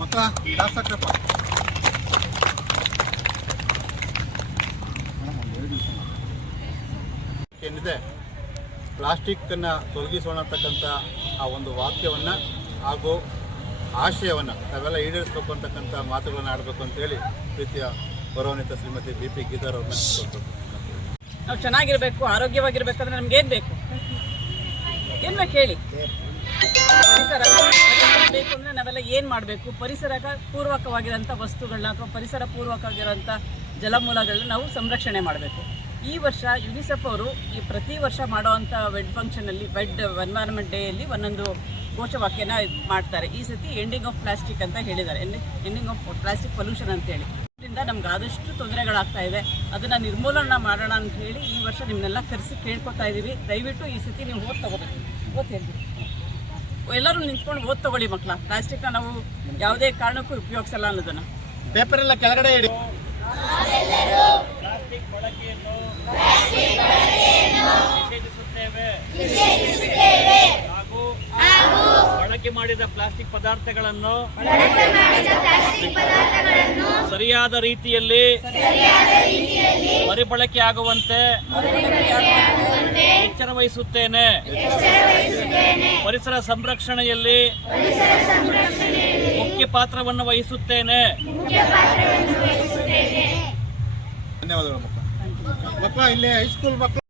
ಶಾಸಕರಪ್ಪ ಏನಿದೆ? ಪ್ಲಾಸ್ಟಿಕ್ಕನ್ನು ತೊಲಗಿಸೋಣ ಅಂತಕ್ಕಂಥ ಆ ಒಂದು ವಾಕ್ಯವನ್ನು ಹಾಗೂ ಆಶಯವನ್ನು ತಾವೆಲ್ಲ ಈಡೇರಿಸಬೇಕು ಅಂತಕ್ಕಂಥ ಮಾತುಗಳನ್ನು ಆಡಬೇಕು ಅಂತೇಳಿ ಪ್ರೀತಿಯ ಗೌರವಾನ್ವಿತ ಶ್ರೀಮತಿ ಬಿ ಪಿ ಗೀತಾರವ್ರನ್ನ ನಾವು ಚೆನ್ನಾಗಿರಬೇಕು, ಆರೋಗ್ಯವಾಗಿರ್ಬೇಕಂದ್ರೆ ನಮ್ಗೆ ಏನ್ ಬೇಕು? ಏನ್ ಬೇಕು ಹೇಳಿ? ಪರಿಸರ ಪರಿಸರ ಅಂದರೆ ನಾವೆಲ್ಲ ಏನು ಮಾಡಬೇಕು? ಪರಿಸರ ಪೂರ್ವಕವಾಗಿರೋಂಥ ವಸ್ತುಗಳನ್ನ ಅಥವಾ ಪರಿಸರ ಪೂರ್ವಕವಾಗಿರೋಂಥ ಜಲಮೂಲಗಳನ್ನ ನಾವು ಸಂರಕ್ಷಣೆ ಮಾಡಬೇಕು. ಈ ವರ್ಷ ಯುನಿಸೆಫ್ ಅವರು ಈ ಪ್ರತಿ ವರ್ಷ ಮಾಡುವಂಥ ವೆಡ್ ಫಂಕ್ಷನಲ್ಲಿ ವೆಡ್ ಎನ್ವೈರ್ಮೆಂಟ್ ಡೇಯಲ್ಲಿ ಒಂದೊಂದು ಘೋಷವಾಕ್ಯನ ಮಾಡ್ತಾರೆ. ಈ ಸತಿ ಎಂಡಿಂಗ್ ಆಫ್ ಪ್ಲಾಸ್ಟಿಕ್ ಅಂತ ಹೇಳಿದ್ದಾರೆ. ಎಂಡಿಂಗ್ ಆಫ್ ಪ್ಲಾಸ್ಟಿಕ್ ಪೊಲ್ಯೂಷನ್ ಅಂತ ಹೇಳಿ. ಇದರಿಂದ ನಮ್ಗೆ ಆದಷ್ಟು ತೊಂದರೆಗಳಾಗ್ತಾ ಇದೆ. ಅದನ್ನು ನಿರ್ಮೂಲನ ಮಾಡೋಣ ಅಂತ ಹೇಳಿ ಈ ವರ್ಷ ನಿಮ್ಮನ್ನೆಲ್ಲ ಕರೆಸಿ ಕೇಳ್ಕೊತಾ ಇದ್ದೀವಿ ದಯವಿಟ್ಟು ಈ ಸತಿ ನೀವು ಓದ್ ತಗೋಬೇಕು ಓದ್ ಹೇಳ್ತೀವಿ ಎಲ್ಲರೂ ನಿಂತ್ಕೊಂಡು ಓದ್ ತಗೊಳ್ಳಿ ಮಕ್ಕಳ ಪ್ಲಾಸ್ಟಿಕ್ನ ನಾವು ಯಾವುದೇ ಕಾರಣಕ್ಕೂ ಉಪಯೋಗಿಸಲ್ಲ ಅನ್ನೋದನ್ನ. ಪೇಪರ್ ಎಲ್ಲ ಕೆಳಗಡೆ ಇಡಿ. ಪ್ಲಾಸ್ಟಿಕ್ ಬಳಕೆಯನ್ನು ನಿಷೇಧಿಸುತ್ತೇವೆ. ಹಾಗೂ ಬಳಕೆ ಮಾಡಿದ ಪ್ಲಾಸ್ಟಿಕ್ ಪದಾರ್ಥಗಳನ್ನು ಸರಿಯಾದ ರೀತಿಯಲ್ಲಿ ಮರುಬಳಕೆ ಆಗುವಂತೆ ಎಚ್ಚರ ವಹಿಸುತ್ತೇನೆ ಪರಿಸರ ಸಂರಕ್ಷಣೆಯಲ್ಲಿ ಮುಖ್ಯ ಪಾತ್ರವನ್ನು ವಹಿಸುತ್ತೇನೆ. ಧನ್ಯವಾದಗಳು ಮಕ್ಕಳು. ಮಕ್ಕಳು ಇಲ್ಲಿ ಹೈಸ್ಕೂಲ್ ಮಕ್ಕಳು